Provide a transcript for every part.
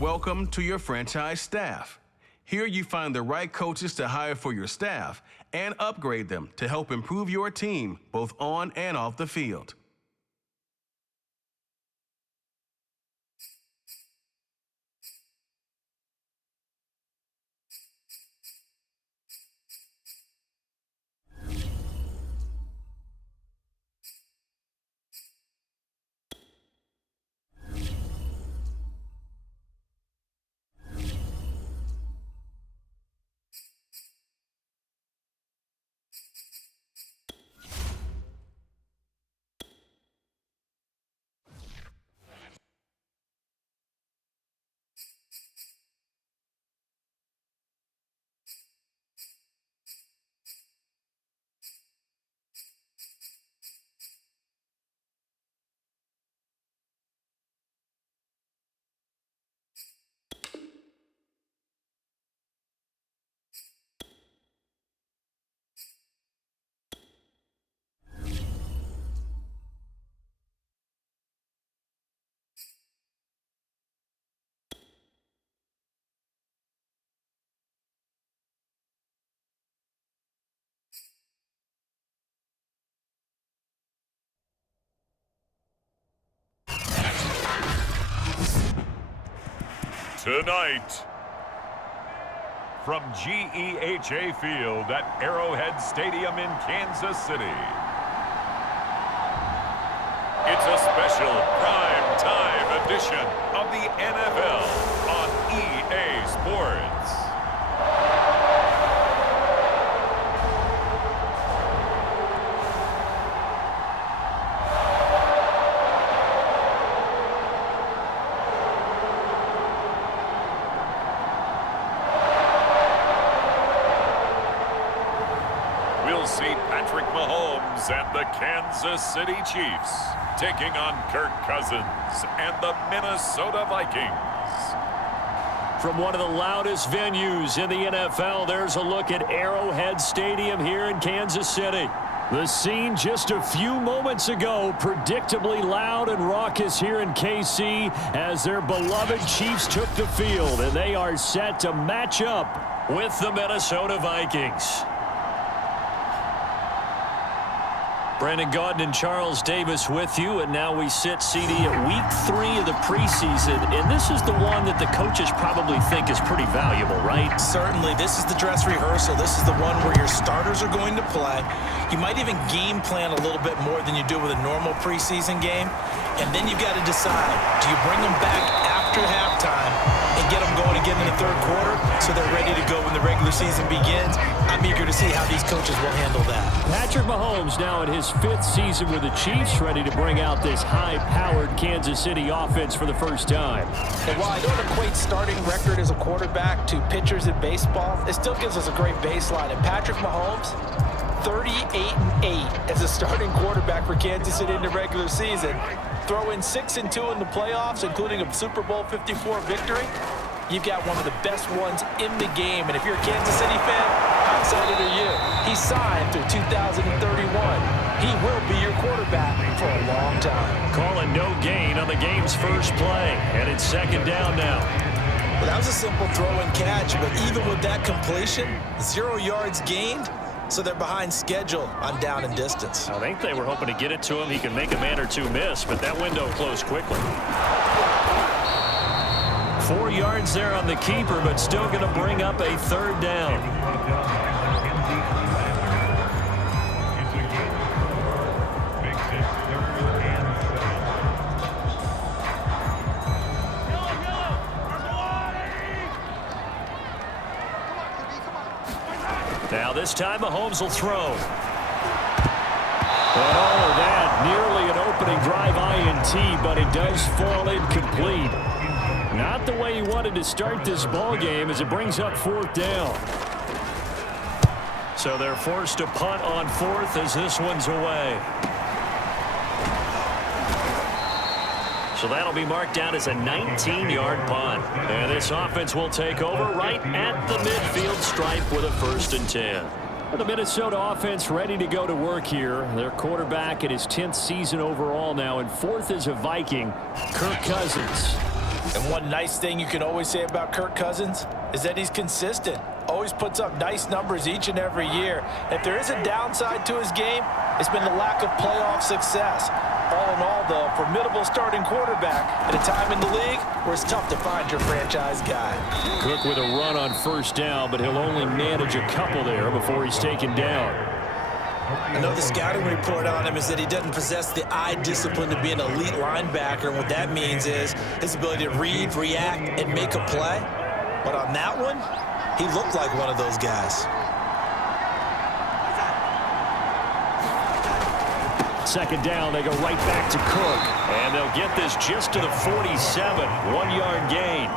Welcome to your franchise staff. Here you find the right coaches to hire for your staff and upgrade them to help improve your team both on and off the field. Tonight, from GEHA Field at Arrowhead Stadium in Kansas City, it's a special prime time edition of the NFL on EA Sports. We'll see Patrick Mahomes and the Kansas City Chiefs taking on Kirk Cousins and the Minnesota Vikings. From one of the loudest venues in the NFL, there's a look at Arrowhead Stadium here in Kansas City. The scene just a few moments ago, predictably loud and raucous here in KC as their beloved Chiefs took the field, and they are set to match up with the Minnesota Vikings. Brandon Gaudin and Charles Davis with you, and now we sit, CD, at week 3 of the preseason, and this is the one that the coaches probably think is pretty valuable, right? Certainly. This is the dress rehearsal. This is the one where your starters are going to play. You might even game plan a little bit more than you do with a normal preseason game, and then you've got to decide, do you bring them back after halftime and get them going again in the third quarter so they're ready to go when the regular season begins? I'm eager to see how these coaches will handle that. Patrick Mahomes now in his 5th season with the Chiefs, ready to bring out this high-powered Kansas City offense for the first time. And while I don't equate starting record as a quarterback to pitchers in baseball, it still gives us a great baseline. And Patrick Mahomes, 38-8 as a starting quarterback for Kansas City in the regular season. Throw in 6-2 in the playoffs, including a Super Bowl 54 victory. You've got one of the best ones in the game. And if you're a Kansas City fan, how excited are you? He's signed through 2031. He will be your quarterback for a long time. Calling no gain on the game's first play, and it's second down now. Well, that was a simple throw and catch, but even with that completion, 0 yards gained, so they're behind schedule on down and distance. I think they were hoping to get it to him. He could make a man or two miss, but that window closed quickly. 4 yards there on the keeper, but still going to bring up a third down. Now this time Mahomes will throw. Oh, that nearly an opening drive INT, but it does fall incomplete. Not the way he wanted to start this ball game as it brings up 4th down. So they're forced to punt on 4th as this one's away. So that'll be marked down as a 19-yard punt. And this offense will take over right at the midfield stripe with a 1st and 10. The Minnesota offense ready to go to work here. Their quarterback in his 10th season overall now, and 4th is a Viking, Kirk Cousins. And one nice thing you can always say about Kirk Cousins is that he's consistent. Always puts up nice numbers each and every year. If there is a downside to his game, it's been the lack of playoff success. All in all, the formidable starting quarterback at a time in the league where it's tough to find your franchise guy. Cook with a run on first down, but he'll only manage a couple there before he's taken down. Another scouting report on him is that he doesn't possess the eye discipline to be an elite linebacker. And what that means is his ability to read, react, and make a play. But on that one, he looked like one of those guys. Second down, they go right back to Cook. And they'll get this just to the 47, 1-yard gain.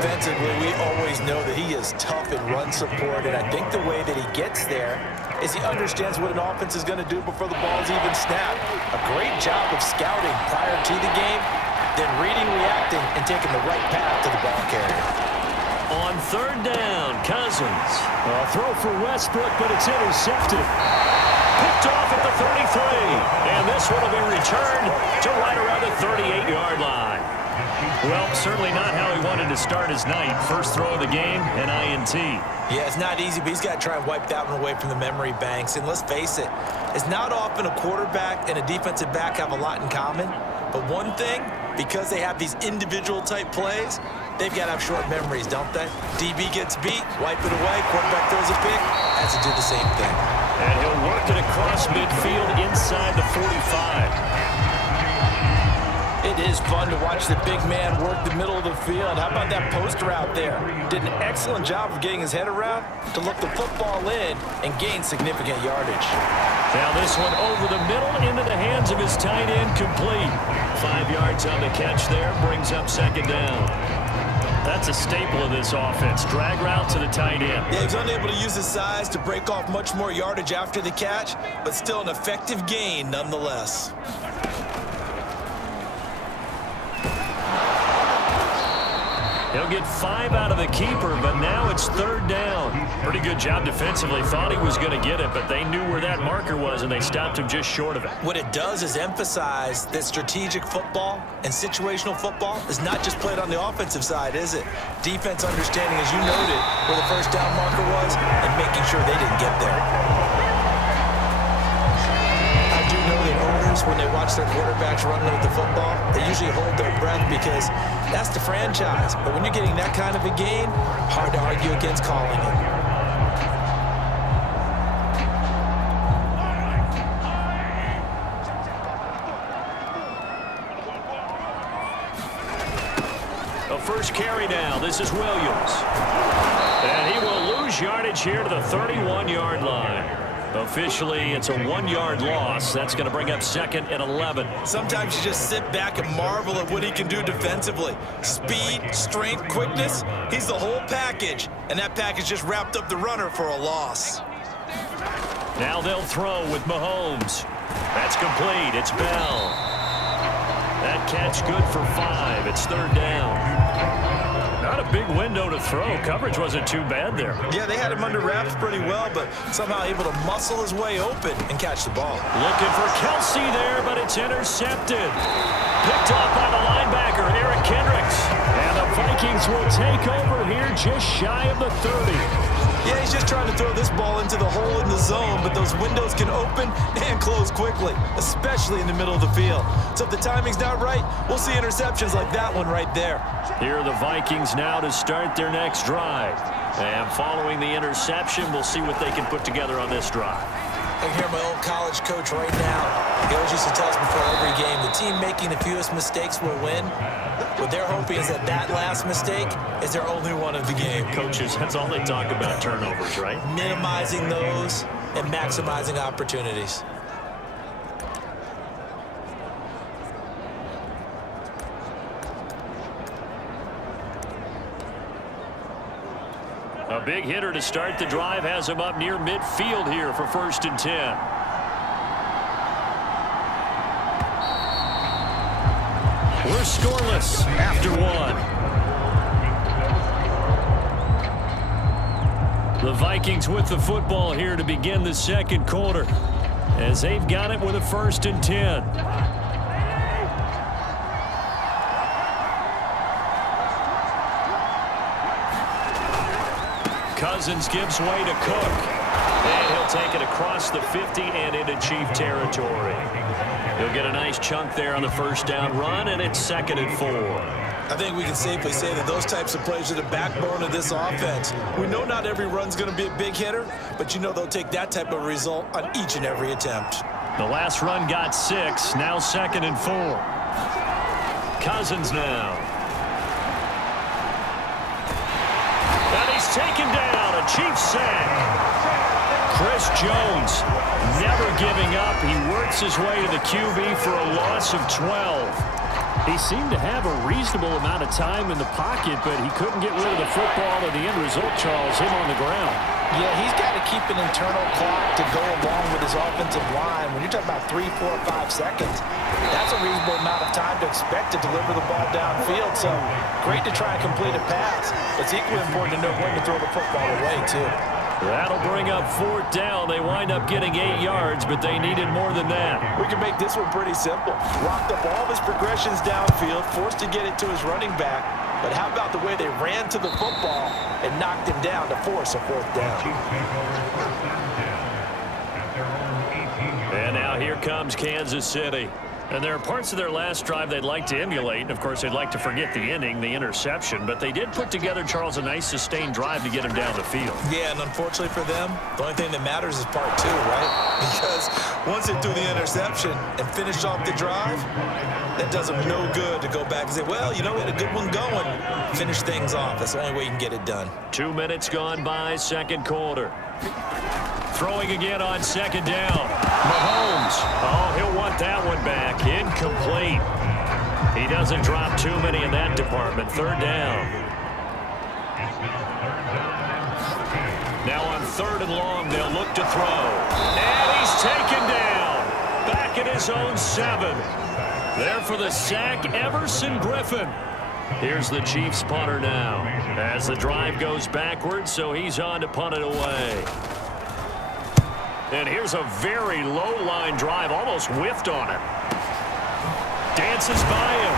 Defensively, we always know that he is tough in run support, and I think the way that he gets there is he understands what an offense is going to do before the ball's even snapped. A great job of scouting prior to the game, then reading, reacting, and taking the right path to the ball carrier. On third down, Cousins. A throw for Westbrook, but it's intercepted. Picked off at the 33. And this one will be returned to right around the 38-yard line. Well, certainly not how he wanted to start his night. First throw of the game, an INT. Yeah, it's not easy, but he's got to try and wipe that one away from the memory banks. And let's face it, it's not often a quarterback and a defensive back have a lot in common. But one thing, because they have these individual type plays, they've got to have short memories, don't they? DB gets beat, wipe it away, quarterback throws a pick, has to do the same thing. And he'll work it across midfield inside the 45. It is fun to watch the big man work the middle of the field. How about that post route there? Did an excellent job of getting his head around to look the football in and gain significant yardage. Now this one over the middle into the hands of his tight end, complete. 5 yards on the catch there, brings up second down. That's a staple of this offense. Drag route to the tight end. Yeah, he's unable to use his size to break off much more yardage after the catch, but still an effective gain nonetheless. He'll get 5 out of the keeper, but now it's third down. Pretty good job defensively. Thought he was going to get it, but they knew where that marker was, and they stopped him just short of it. What it does is emphasize that strategic football and situational football is not just played on the offensive side, is it? Defense understanding, as you noted, where the first down marker was and making sure they didn't get there. I do know that owners, when they watch their quarterbacks running with the football, they usually hold their breath because that's the franchise. But when you're getting that kind of a gain, hard to argue against calling it. A first carry now. This is Williams. And he will lose yardage here to the 31-yard line. Officially, it's a 1-yard loss. That's going to bring up second and 11. Sometimes you just sit back and marvel at what he can do defensively. Speed, strength, quickness, he's the whole package. And that package just wrapped up the runner for a loss. Now they'll throw with Mahomes. That's complete. It's Bell. That catch good for 5. It's third down. Not a big window to throw. Coverage wasn't too bad there. Yeah, they had him under wraps pretty well, but somehow able to muscle his way open and catch the ball. Looking for Kelsey there, but it's intercepted. Picked off by the linebacker, Eric Kendricks. And the Vikings will take over here just shy of the 30. Yeah, he's just trying to throw this ball into the hole in the zone, but those windows can open and close quickly, especially in the middle of the field. So if the timing's not right, we'll see interceptions like that one right there. Here are the Vikings now to start their next drive. And following the interception, we'll see what they can put together on this drive. I can hear my old college coach right now. He always used to tell us before every game, the team making the fewest mistakes will win. What they're hoping is that that last mistake is their only one of the game. Coaches, that's all they talk about, turnovers, right? Minimizing those and maximizing opportunities. A big hitter to start the drive has him up near midfield here for 1st and 10. We're scoreless after 1. The Vikings with the football here to begin the second quarter as they've got it with a 1st and 10. Cousins gives way to Cook. And he'll take it across the 50 and into Chief territory. He'll get a nice chunk there on the first down run, and it's 2nd and 4. I think we can safely say that those types of plays are the backbone of this offense. We know not every run's going to be a big hitter, but you know they'll take that type of result on each and every attempt. The last run got 6, now 2nd and 4. Cousins now. And he's taken down, a Chiefs sack. Chris Jones never giving up. He works his way to the QB for a loss of 12. He seemed to have a reasonable amount of time in the pocket, but he couldn't get rid of the football, and the end result, Charles, him on the ground. Yeah, he's got to keep an internal clock to go along with his offensive line. When you're talking about 3, 4, 5 seconds, that's a reasonable amount of time to expect to deliver the ball downfield. So great to try and complete a pass, but it's equally important to know when to throw the football away, too. That'll bring up 4th down. They wind up getting 8 yards, but they needed more than that. We can make this one pretty simple. Locked up all of his progressions downfield, forced to get it to his running back. But how about the way they ran to the football and knocked him down to force a 4th down? And now here comes Kansas City. And there are parts of their last drive they'd like to emulate. And, of course, they'd like to forget the ending, the interception. But they did put together, Charles, a nice sustained drive to get him down the field. Yeah, and unfortunately for them, the only thing that matters is part 2, right? Because once they threw the interception and finished off the drive, that does them no good to go back and say, well, you know, we had a good one going. Finish things off. That's the only way you can get it done. 2 minutes gone by, 2nd quarter. Throwing again on 2nd down. Mahomes. Oh, he'll want that one back. Incomplete. He doesn't drop too many in that department. 3rd down. Now on 3rd and long, they'll look to throw. And he's taken down. Back at his own 7. There for the sack, Everson Griffin. Here's the Chiefs punter now. As the drive goes backwards, so he's on to punt it away. And here's a very low-line drive, almost whiffed on it. Dances by him.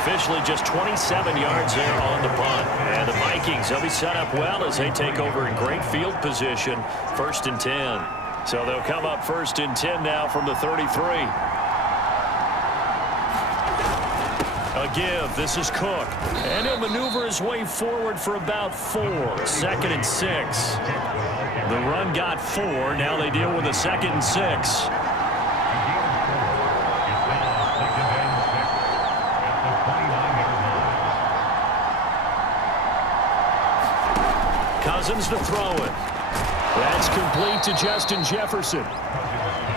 Officially just 27 yards there on the punt. And the Vikings, they'll be set up well as they take over in great field position, 1st and 10. So they'll come up 1st and 10 now from the 33. A give. This is Cook. And he'll maneuver his way forward for about 4. 2nd and 6. The run got 4. Now they deal with a 2nd and 6. Cousins to throw it. That's complete to Justin Jefferson.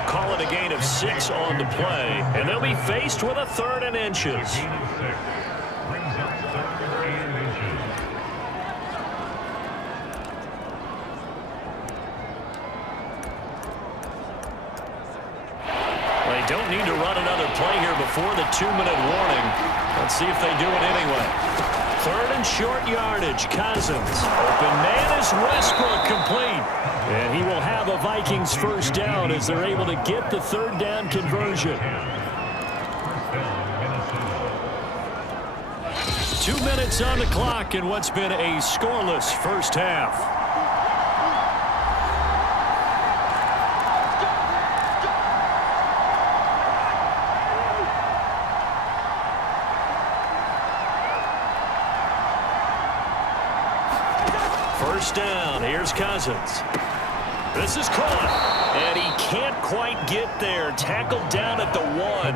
Call it a gain of 6 on the play, and they'll be faced with a 3rd and inches. They don't need to run another play here before the 2-minute warning. Let's see if they do it anyway. 3rd and short yardage. Cousins. Open man is Westbrook, complete. And he will have a Vikings 1st down as they're able to get the 3rd down conversion. 2 minutes on the clock in what's been a scoreless first half. First down. Here's Cousins. This is caught. And he can't quite get there. Tackled down at the 1.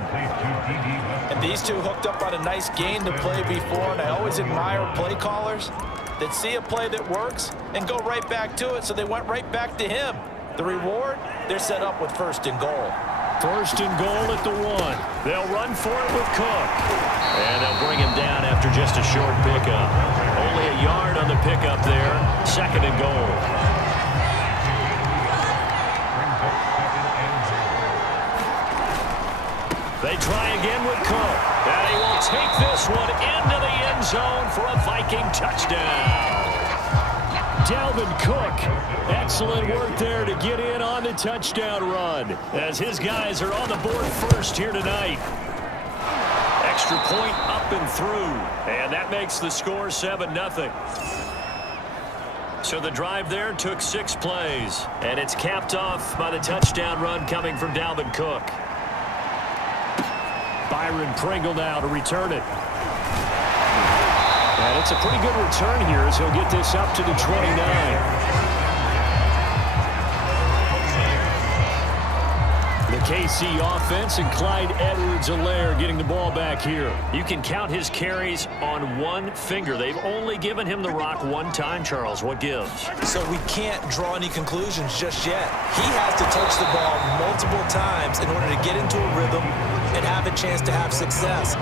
And these two hooked up on a nice gain to play before, and I always admire play callers that see a play that works and go right back to it, so they went right back to him. The reward, they're set up with 1st and goal. 1st and goal at the 1. They'll run for it with Cook. And they'll bring him down after just a short pickup. Only a yard on the pickup there. 2nd and goal. They try again with Cook. And he will take this one into the end zone for a Viking touchdown. Dalvin Cook, excellent work there to get in on the touchdown run as his guys are on the board first here tonight. Extra point up and through, and that makes the score 7-0. So the drive there took 6 plays, and it's capped off by the touchdown run coming from Dalvin Cook. Byron Pringle now to return it. And it's a pretty good return here as he'll get this up to the 29. The KC offense and Clyde Edwards-Helaire getting the ball back here. You can count his carries on one finger. They've only given him the rock one time, Charles. What gives? So we can't draw any conclusions just yet. He has to touch the ball multiple times in order to get into a rhythm and have a chance to have success.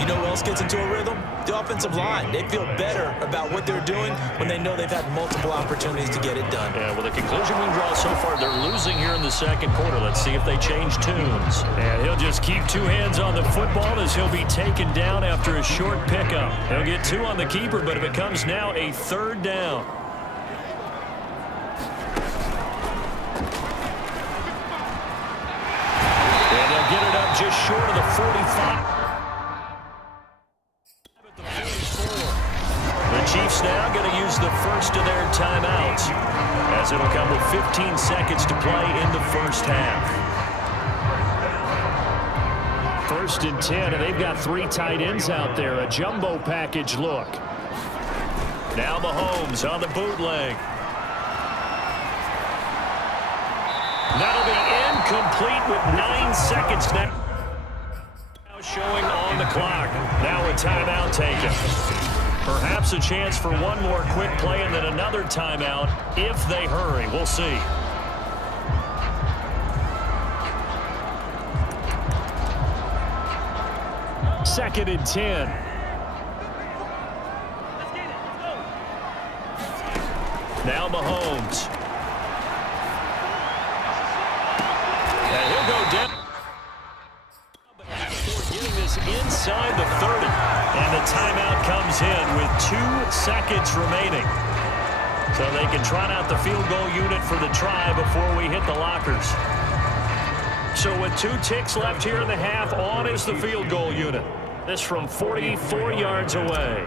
You know who else gets into a rhythm? The offensive line. They feel better about what they're doing when they know they've had multiple opportunities to get it done. Yeah, well, the conclusion we can draw so far, they're losing here in the second quarter. Let's see if they change tunes. And he'll just keep 2 hands on the football as he'll be taken down after a short pickup. He'll get 2 on the keeper, but it becomes now a 3rd down. And they'll get it up just short of the 45. Chiefs now going to use the first of their timeouts as it'll come with 15 seconds to play in the first half. 1st and 10, and they've got 3 tight ends out there. A jumbo package look. Now Mahomes on the bootleg. That'll be incomplete with 9 seconds now. Now showing on the clock. Now a timeout taken. Perhaps a chance for one more quick play and then another timeout if they hurry. We'll see. Second and 10. Now Mahomes. And he'll go down. Getting this inside the 30. And the timeout comes in with 2 seconds remaining. So they can trot out the field goal unit for the try before we hit the lockers. So with 2 ticks left here in the half, on is the field goal unit. This from 44 yards away.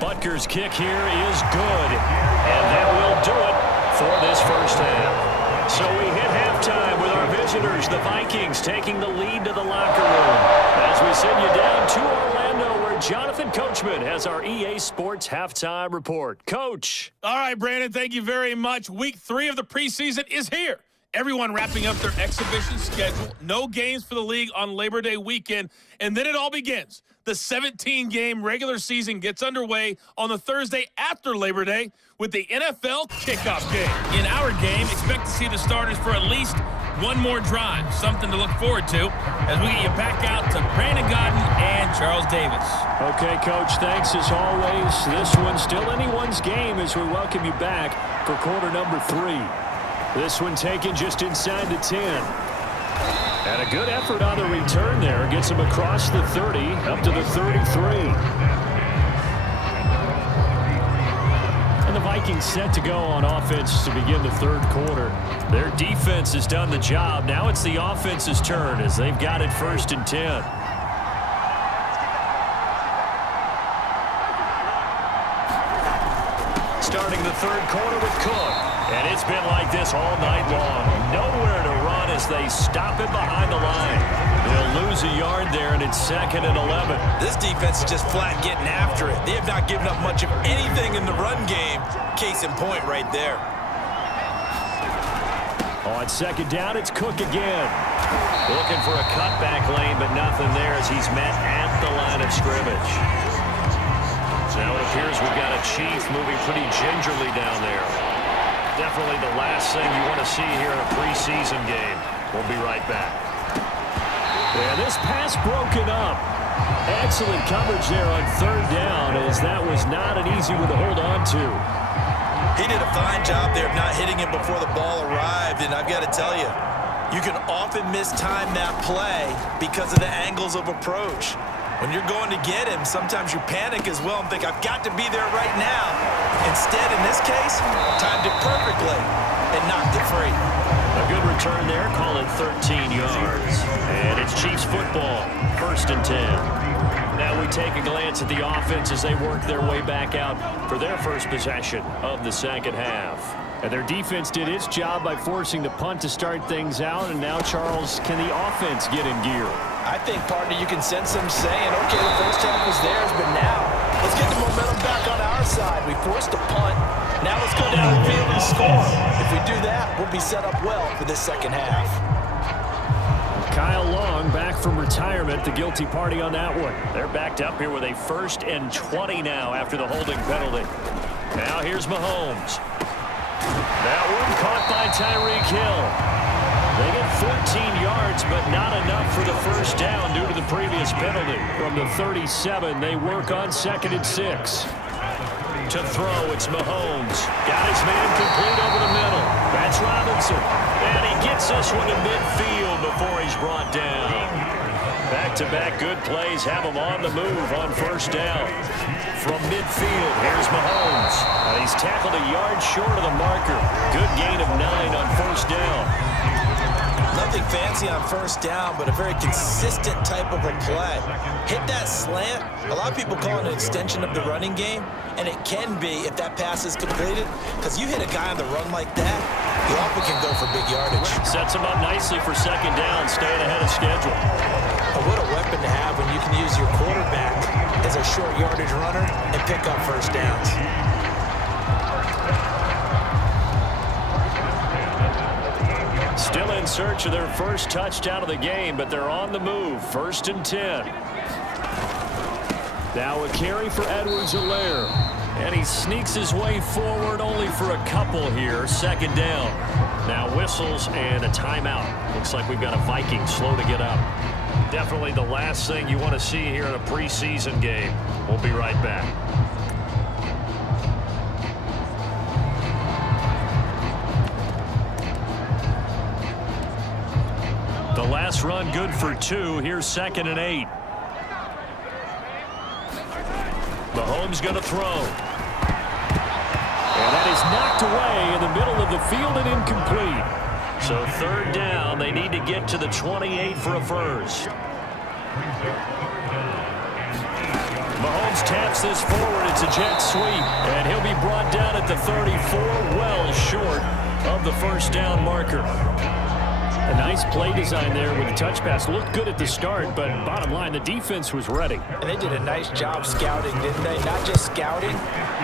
Butker's kick here is good. And that will do it for this first half. So we hit halftime with our visitors, the Vikings, taking the lead to the locker room. As we send you down to Orlando, where Jonathan Coachman has our EA Sports halftime report. Coach. All right, Brandon, thank you very much. Week 3 of the preseason is here. Everyone wrapping up their exhibition schedule. No games for the league on Labor Day weekend. And then it all begins. The 17-game regular season gets underway on the Thursday after Labor Day with the NFL kickoff game. In our game, expect to see the starters for at least one more drive. Something to look forward to as we get you back out to Brandon Godden and Charles Davis. Okay, Coach, thanks as always. This one's still anyone's game as we welcome you back for quarter number 3. This one taken just inside the 10. And a good effort on the return there. Gets him across the 30, up to the 33. And the Vikings set to go on offense to begin the 3rd quarter. Their defense has done the job. Now it's the offense's turn as they've got it 1st and 10. Starting the 3rd quarter with Cook. And it's been like this all night long. Nowhere to run as they stop it behind the line. They'll lose a yard there, and it's 2nd and 11. This defense is just flat getting after it. They have not given up much of anything in the run game. Case in point right there. On 2nd down, it's Cook again. Looking for a cutback lane, but nothing there as he's met at the line of scrimmage. Now it appears we've got a Chief moving pretty gingerly down there. Definitely the last thing you want to see here in a preseason game. We'll be right back. Yeah, this pass broken up. Excellent coverage there on 3rd down as that was not an easy one to hold on to. He did a fine job there of not hitting him before the ball arrived, and I've got to tell you, you can often mistime that play because of the angles of approach. When you're going to get him, sometimes you panic as well and think, I've got to be there right now. Instead, in this case, timed it perfectly and knocked it free. A good return there, call it 13 yards. And it's Chiefs football, 1st and 10. And we take a glance at the offense as they work their way back out for their first possession of the second half. And their defense did its job by forcing the punt to start things out. And now, Charles, can the offense get in gear? I think, partner, you can sense them saying, okay, the first half was theirs, but now let's get the momentum back on our side. We forced a punt. Now let's go down the field and score. If we do that, we'll be set up well for this second half. Kyle Long back from retirement, the guilty party on that one. They're backed up here with a 1st and 20 now after the holding penalty. Now here's Mahomes. That one caught by Tyreek Hill. They get 14 yards, but not enough for the first down due to the previous penalty. From the 37, they work on 2nd and 6. To throw, it's Mahomes. Got his man complete over the middle. That's Robinson. And he gets this one to midfield before he's brought down. Back-to-back good plays have him on the move on first down. From midfield, here's Mahomes. And he's tackled a yard short of the marker. Good gain of 9 on first down. Nothing fancy on first down, but a very consistent type of a play. Hit that slant. A lot of people call it an extension of the running game, and it can be if that pass is completed, because you hit a guy on the run like that, you often can go for big yardage. Sets him up nicely for second down, staying ahead of schedule. But what a weapon to have when you can use your quarterback as a short yardage runner and pick up first downs. Still in search of their first touchdown of the game, but they're on the move. 1st and 10. Now a carry for Edwards-Helaire. And he sneaks his way forward only for a couple here. 2nd down. Now whistles and a timeout. Looks like we've got a Viking slow to get up. Definitely the last thing you want to see here in a preseason game. We'll be right back. The last run good for 2. Here's 2nd and 8. Mahomes going to throw. And that is knocked away in the middle of the field and incomplete. So 3rd down, they need to get to the 28 for a first. Mahomes taps this forward. It's a jet sweep. And he'll be brought down at the 34, well short of the first down marker. A nice play design there with the touch pass. Looked good at the start, but bottom line, the defense was ready. And they did a nice job scouting, didn't they? Not just scouting,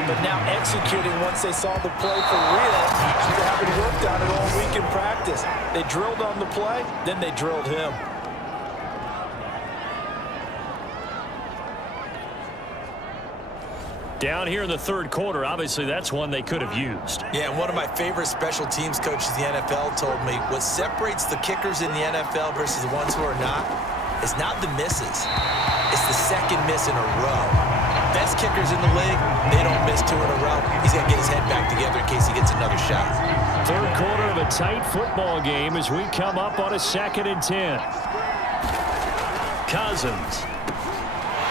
but now executing once they saw the play for real. After having worked on it all week in practice. They drilled on the play, then they drilled him. Down here in the 3rd quarter, obviously that's one they could have used. Yeah, and one of my favorite special teams coaches in the NFL told me what separates the kickers in the NFL versus the ones who are not is not the misses. It's the second miss in a row. Best kickers in the league, they don't miss 2 in a row. He's got to get his head back together in case he gets another shot. 3rd quarter of a tight football game as we come up on a 2nd and 10. Cousins.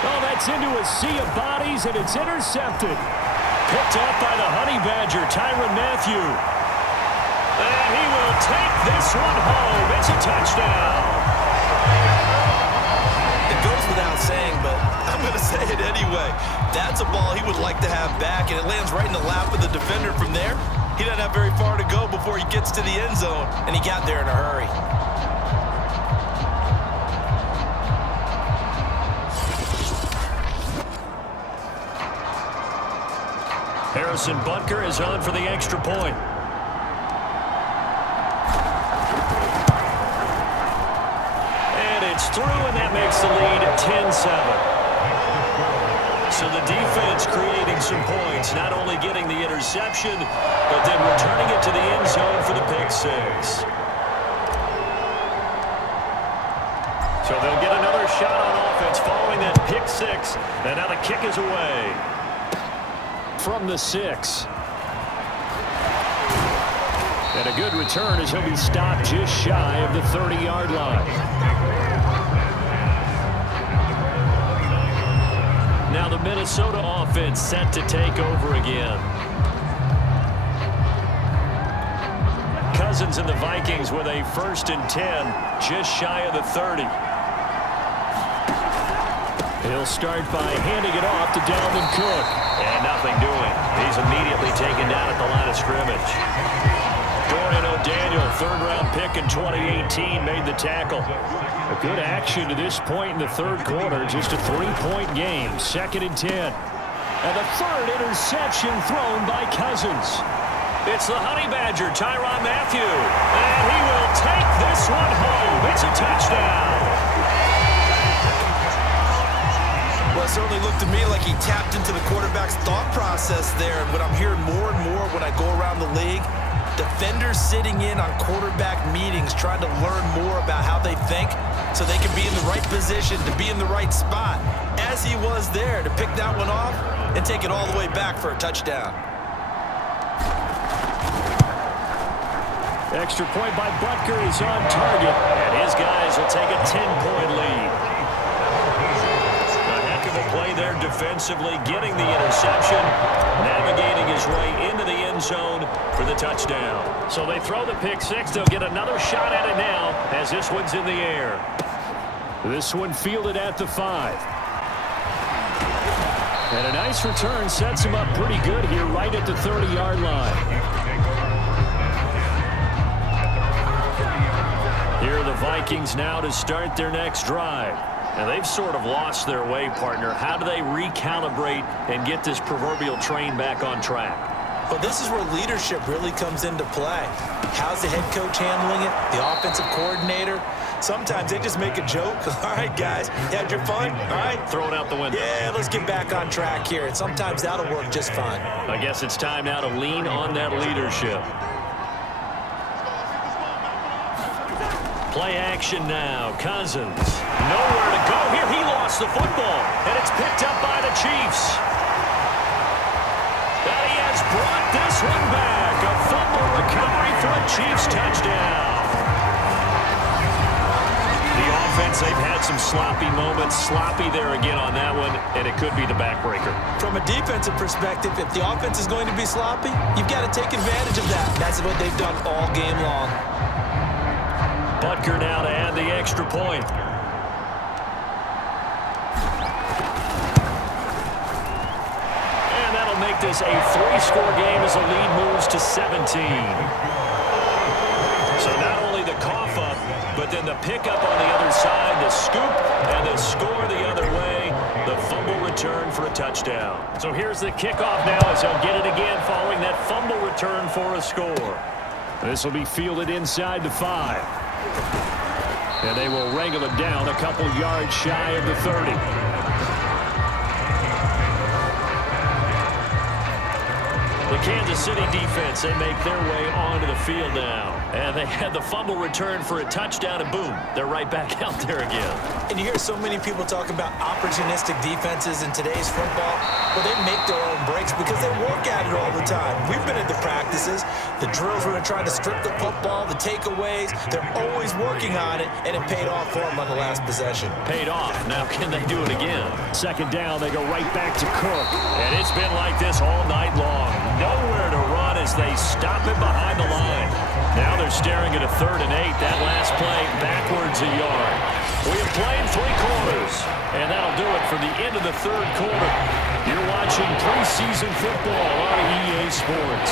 Oh, that's into a sea of bodies, and it's intercepted. Picked off by the Honey Badger, Tyrann Mathieu. And he will take this one home. It's a touchdown. It goes without saying, but I'm going to say it anyway. That's a ball he would like to have back, and it lands right in the lap of the defender from there. He doesn't have very far to go before he gets to the end zone, and he got there in a hurry. Harrison Butker is on for the extra point. And it's through, and that makes the lead 10-7. So the defense creating some points, not only getting the interception, but then returning it to the end zone for the pick 6. So they'll get another shot on offense following that pick 6. And now the kick is away. From the 6. And a good return as he'll be stopped just shy of the 30-yard line. Now the Minnesota offense set to take over again. Cousins and the Vikings with a 1st and 10, just shy of the 30. He'll start by handing it off to Dalvin Cook. And nothing doing. He's immediately taken down at the line of scrimmage. Dorian O'Daniel, third-round pick in 2018, made the tackle. A good action to this point in the third quarter. Just a 3-point game, 2nd and 10. And the third interception thrown by Cousins. It's the Honey Badger, Tyrann Mathieu. And he will take this one home. It's a touchdown. Well, it certainly looked to me like he tapped into the quarterback's thought process there. And what I'm hearing more and more when I go around the league, defenders sitting in on quarterback meetings trying to learn more about how they think so they can be in the right position to be in the right spot, as he was there to pick that one off and take it all the way back for a touchdown. Extra point by Butker is on target, and his guys will take a 10-point lead. A heck of a play there defensively, getting the interception, navigating his way into the end zone for the touchdown. So they throw the pick six. They'll get another shot at it now as this one's in the air. This one fielded at the 5. And a nice return sets him up pretty good here right at the 30-yard line. Here are the Vikings now to start their next drive. And they've sort of lost their way, partner. How do they recalibrate and get this proverbial train back on track? Well, this is where leadership really comes into play. How's the head coach handling it? The offensive coordinator? Sometimes they just make a joke. All right, guys, you had your fun? All right. Throw it out the window. Yeah, let's get back on track here. And sometimes that'll work just fine. I guess it's time now to lean on that leadership. Play action now. Cousins. Nowhere to go here. He lost the football. And it's picked up by the Chiefs. And he has brought this one back. A fumble recovery for a Chiefs touchdown. The offense, they've had some sloppy moments. Sloppy there again on that one. And it could be the backbreaker. From a defensive perspective, if the offense is going to be sloppy, you've got to take advantage of that. That's what they've done all game long. Butker now to add the extra point. And that'll make this a 3-score game as the lead moves to 17. So not only the cough up, but then the pickup on the other side, the scoop, and the score the other way, the fumble return for a touchdown. So here's the kickoff now as they'll get it again following that fumble return for a score. This will be fielded inside the 5. And they will wrangle it down a couple yards shy of the 30. The Kansas City defense, they make their way onto the field now. And they had the fumble return for a touchdown, and boom, they're right back out there again. And you hear so many people talk about opportunistic defenses in today's football. Well, they make their own breaks because they work at it all the time. We've been at the practices, the drills where they're trying to strip the football, the takeaways. They're always working on it, and it paid off for them on the last possession. Paid off. Now can they do it again? 2nd down, they go right back to Cook. And it's been like this all night long. Nowhere to run as they stop it behind the line. Now they're staring at a 3rd and 8. That last play backwards a yard. We have played 3 quarters, and that'll do it for the end of the 3rd quarter. You're watching preseason football on EA Sports.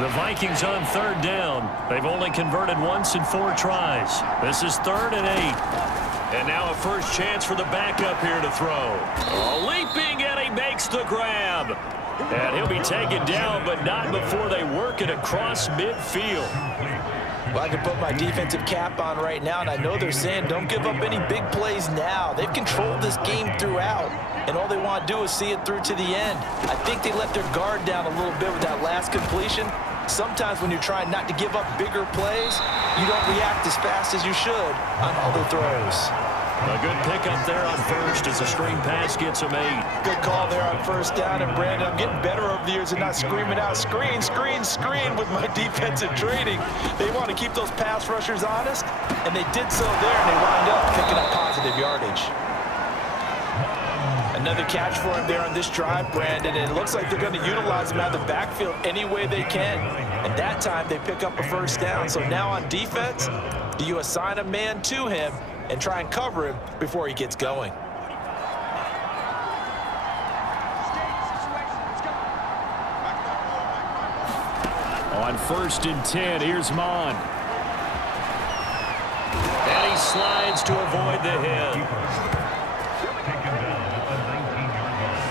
The Vikings on 3rd down. They've only converted once in 4 tries. This is 3rd and 8. And now a first chance for the backup here to throw. Leaping, and he makes the grab. And he'll be taken down, but not before they work it across midfield. Well, I can put my defensive cap on right now, and I know they're saying don't give up any big plays now. They've controlled this game throughout, and all they want to do is see it through to the end. I think they let their guard down a little bit with that last completion. Sometimes when you're trying not to give up bigger plays, you don't react as fast as you should on other throws. A good pickup there on first as a screen pass gets a made. Good call there on 1st down, and Brandon, I'm getting better over the years and not screaming out screen, screen, screen with my defensive training. They want to keep those pass rushers honest, and they did so there, and they wound up picking up positive yardage. Another catch for him there on this drive, Brandon, and it looks like they're going to utilize him out of the backfield any way they can. And that time they pick up a 1st down. So now on defense, Do you assign a man to him and try and cover him before he gets going? On 1st and 10, here's Mon. And he slides to avoid the hit.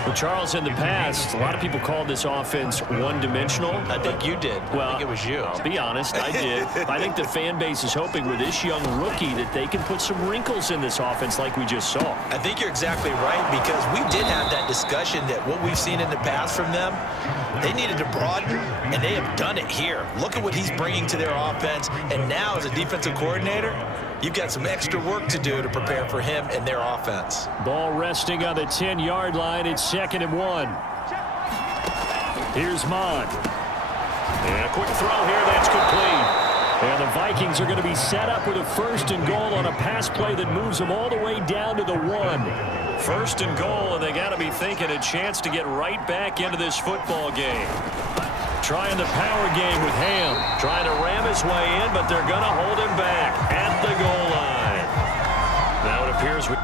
Well, Charles, in the past, a lot of people called this offense one-dimensional. I think you did. Well, I think it was you. I'll be honest, I did. I think the fan base is hoping with this young rookie that they can put some wrinkles in this offense like we just saw. I think you're exactly right, because we did have that discussion that what we've seen in the past from them, they needed to broaden, and they have done it here. Look at what he's bringing to their offense, and now as a defensive coordinator, you've got some extra work to do to prepare for him and their offense. Ball resting on the 10-yard line. It's 2nd and 1. Here's Mon. And a quick throw here. That's complete. And the Vikings are going to be set up with a 1st and goal on a pass play that moves them all the way down to the 1. 1st and goal, and they got to be thinking a chance to get right back into this football game. Trying the power game with Ham. Trying to ram his way in, but they're going to hold him back at the goal line. Now it appears we...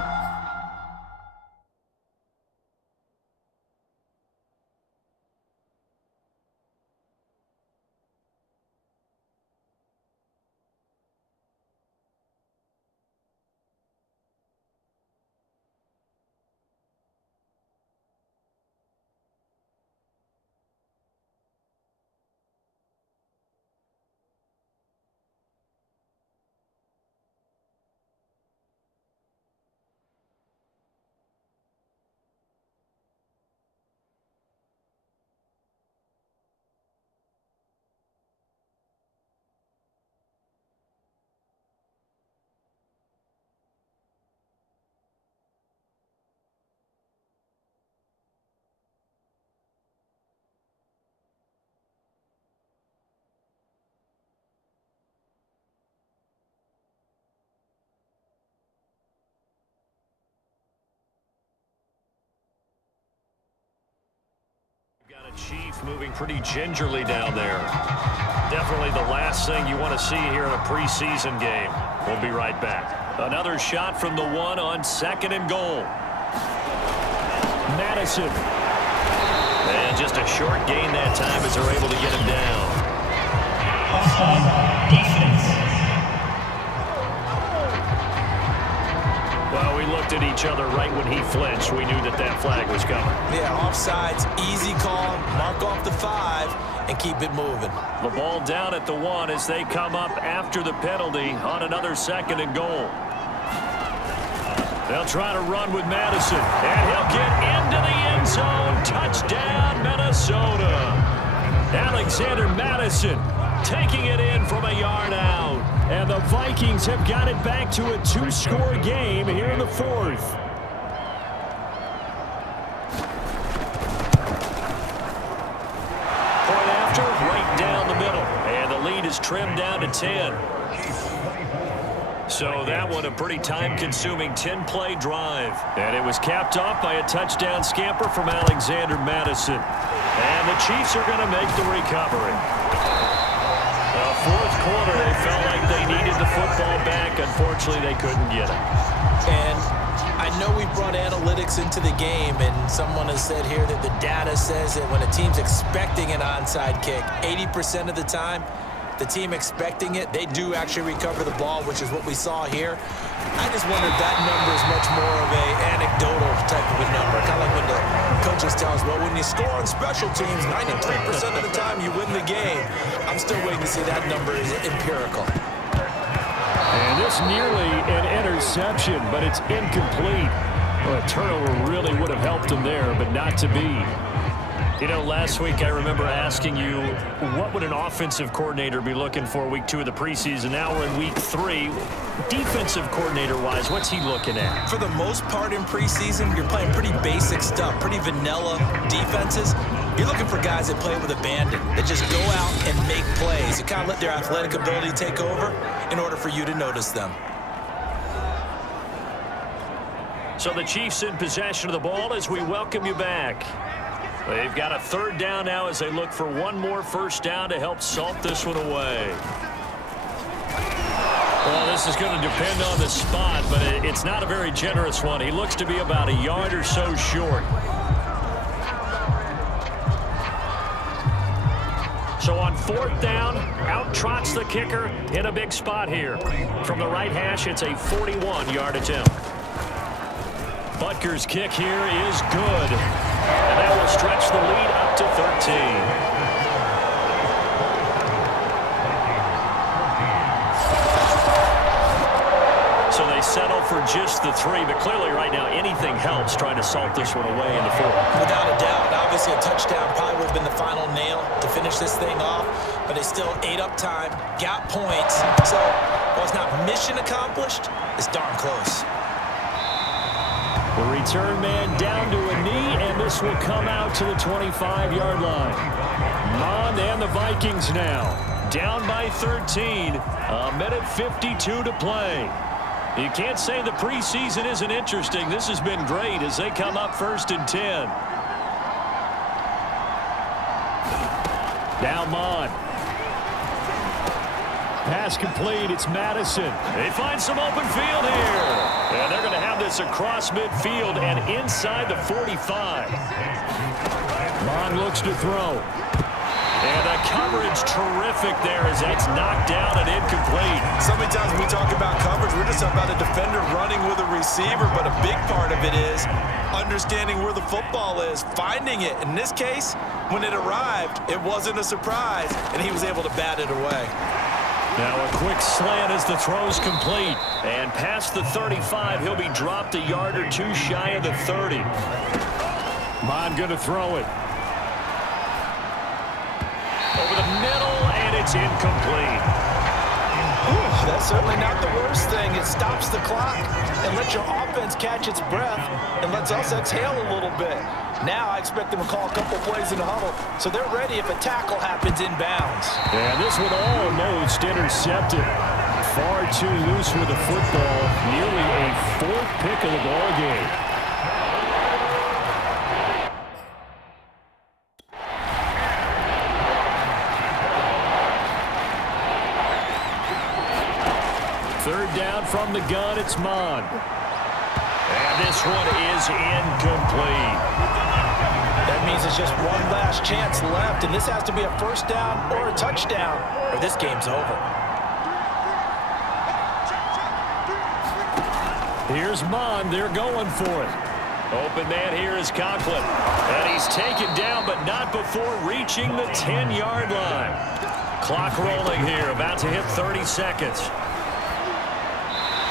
Got a Chief moving pretty gingerly down there. Definitely the last thing you want to see here in a preseason game. We'll be right back. Another shot from the 1 on 2nd and goal. Madison. And just a short gain that time as they're able to get him down. Well, we looked at each other right when he flinched. We knew that that flag was coming. Yeah, offsides, easy call, mark off the 5, and keep it moving. The ball down at the 1 as they come up after the penalty on another 2nd and goal. They'll try to run with Madison, and he'll get into the end zone. Touchdown, Minnesota. Alexander Madison taking it in from a yard out. And the Vikings have got it back to a 2-score game here in the 4th. Point after, right down the middle. And the lead is trimmed down to 10. So that one a pretty time-consuming 10-play drive. And it was capped off by a touchdown scamper from Alexander Madison. And the Chiefs are going to make the recovery. The 4th quarter, they felt like they needed the football back. Unfortunately, they couldn't get it. And I know we brought analytics into the game, and someone has said here that the data says that when a team's expecting an onside kick, 80% of the time, the team expecting it, they do actually recover the ball, which is what we saw here. I just wonder if that number is much more of a anecdotal type of a number. Kind of like when the coaches tell us, well, when you score on special teams, 93% of the time you win the game. I'm still waiting to see that number is empirical. And this nearly an interception, but it's incomplete. Well, a turnover really would have helped him there, but not to be. You know, last week I remember asking you, what would an offensive coordinator be looking for week 2 of the preseason? Now we're in week 3. Defensive coordinator-wise, what's he looking at? For the most part in preseason, you're playing pretty basic stuff, pretty vanilla defenses. You're looking for guys that play with abandon, that just go out and make plays. You kind of let their athletic ability take over in order for you to notice them. So the Chiefs in possession of the ball as we welcome you back. They've got a 3rd down now as they look for one more 1st down to help salt this one away. Well, this is going to depend on the spot, but it's not a very generous one. He looks to be about a yard or so short. So on 4th down, out trots the kicker in a big spot here. From the right hash, it's a 41-yard attempt. Butker's kick here is good. And that will stretch the lead up to 13. So they settle for just the 3, but clearly right now anything helps trying to salt this one away in the 4th. Without a doubt, obviously a touchdown probably would have been the final nail to finish this thing off, but they still ate up time, got points. So while it's not mission accomplished, it's darn close. The return man down to a knee, and this will come out to the 25-yard line. Mond and the Vikings now down by 13, a minute 52 to play. You can't say the preseason isn't interesting. This has been great as they come up 1st and 10. Now Mond. Pass complete. It's Madison. They find some open field here. And they're going to have this across midfield and inside the 45. Mond looks to throw. And the coverage terrific there as that's knocked down and incomplete. So many times when we talk about coverage, we're just about a defender running with a receiver, but a big part of it is understanding where the football is, finding it. In this case, when it arrived, it wasn't a surprise, and he was able to bat it away. Now a quick slant as the throw's complete. And past the 35, he'll be dropped a yard or two shy of the 30. Mond going to throw it. Over the middle, and it's incomplete. Ooh, that's certainly not the worst thing. It stops the clock and lets your offense catch its breath and lets us exhale a little bit. Now I expect them to call a couple plays in the huddle, so they're ready if a tackle happens inbounds. And this one almost intercepted. Far too loose with the football. Nearly a 4th pick of the ball game. Third down from the gun, it's Mond. And this one is incomplete. That means it's just one last chance left, and this has to be a 1st down or a touchdown, or this game's over. Here's Mond. They're going for it. Open man here is Conklin. And he's taken down, but not before reaching the 10-yard line. Clock rolling here, about to hit 30 seconds.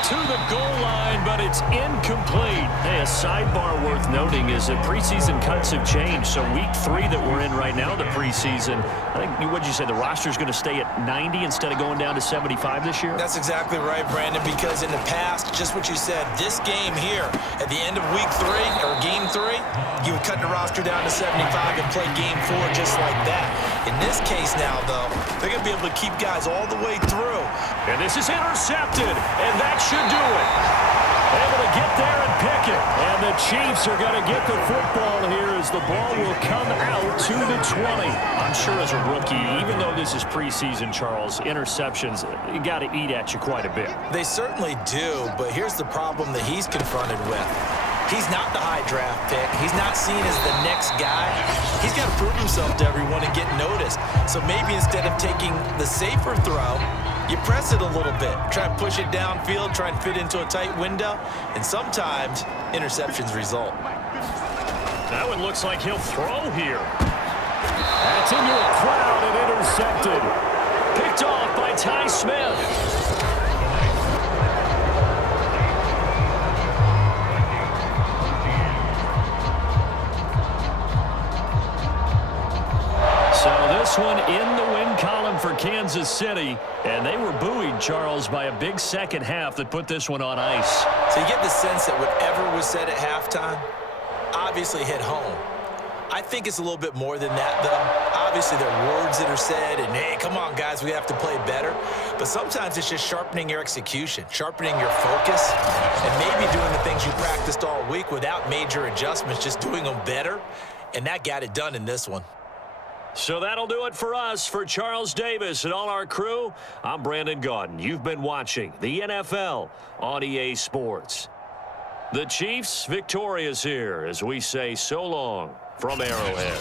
To the goal line, but it's incomplete. Hey, a sidebar worth noting is that preseason cuts have changed. So week 3 that we're in right now, the preseason, I think, what'd you say, the roster's going to stay at 90 instead of going down to 75 this year? That's exactly right, Brandon, because in the past, just what you said, this game here, at the end of week 3, or game 3, you would cut the roster down to 75 and play game 4 just like that. In this case now, though, they're going to be able to keep guys all the way through. And this is intercepted, and that should do it. Able to get there and pick it. And the Chiefs are going to get the football here as the ball will come out to the 20. I'm sure as a rookie, even though this is preseason, Charles, interceptions, you got to eat at you quite a bit. They certainly do, but here's the problem that he's confronted with. He's not the high draft pick. He's not seen as the next guy. He's got to prove himself to everyone and get noticed. So maybe instead of taking the safer throw, you press it a little bit. Try and push it downfield, try and fit into a tight window, and sometimes interceptions result. That one looks like he'll throw here. That's into a crowd and intercepted. Picked off by Ty Smith. This one in the win column for Kansas City, and they were buoyed, Charles, by a big second half that put this one on ice. So you get the sense that whatever was said at halftime obviously hit home. I think it's a little bit more than that, though. Obviously, there are words that are said, and, hey, come on, guys, we have to play better. But sometimes it's just sharpening your execution, sharpening your focus, and maybe doing the things you practiced all week without major adjustments, just doing them better. And that got it done in this one. So that'll do it for us. For Charles Davis and all our crew, I'm Brandon Gaudin. You've been watching the NFL on EA Sports. The Chiefs victorious here as we say so long from Arrowhead.